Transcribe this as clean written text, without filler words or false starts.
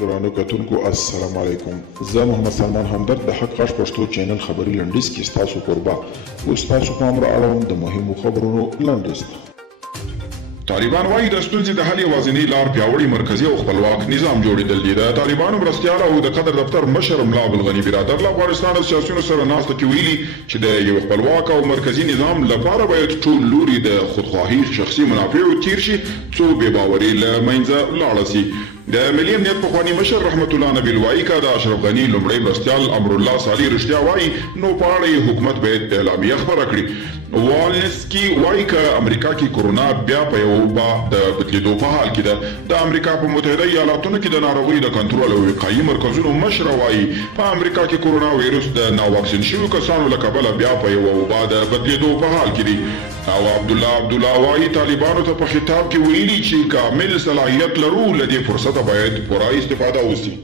درانو کتونکو السلام علیکم. زه محمد سلمان همدرد د حق غږ پښتو چینل خبري لنډیز کې ستاسو قربا او ستاسو پام را اړوم د مهمو خبرونو لنډیز. طالبان وايي د ستونزې د حل یوازینۍ لار پیاوړی مرکزي او خپلواک نظام جوړېدل دي. د طالبانو مرستیال او د قطر دفتر مشر ملا عبدالغني برادر له افغانستان د سیاسیونو سره ناسته کې ویلي چې د یو خپلواک او مرکزي نظام لپاره باید ټول لوري د خودخواهي شخصي منافعو تیر شي څو بې باوري له منځه لاړه سي. د ملي امنیت پخواني مشر رحمت الله نبیل وایي که د اشرف غني لومړی مرستیال امرالله صالح رښتیا وایي نو په اړه یې حکومت باید اعلامیه خپره کړي. والنسکي وایي که امریکا کې کرونا بیا په یو وبا د بدلیدو په حال کې ده. د امریکا په متحده ایالاتونو کې د ناروغۍ د کنټرول او وقایي مرکزونو مشر وایي په امریکا کې کرونا ویروس د ناواکسین شویو کسانو له کبله بیا په یو وبا د بدلیدو په حال کې دي. او عبدالله وایي طالبانو ته په خطاب کې ویلي چې کامل صلاحیت لرو له دې فرصته باید پوره استفاده وشي.